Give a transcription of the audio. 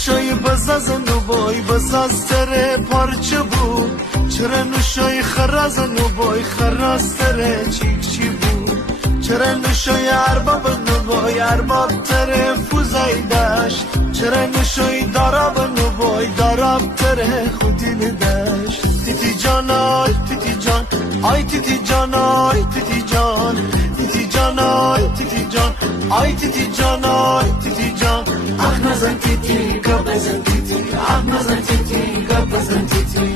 نشای بزازن و بای بزاز تره پارچه بود چرا نشای خرازن و بای خراز تره چیک چی بود چرا نشای ارباب و بای ارباب تره فوزای داشت چرا نشای داراب و بای داراب تره خودی نداشت تیتی جان آی تیتی جان آی تیتی جان آی تیتی جان تیتی جان آی تیتی جان آی تیتی جان آی تیتی جان آخ نزن تیتی گپ بزن تیتی آخ نزن تیتی گپ بزن تیتی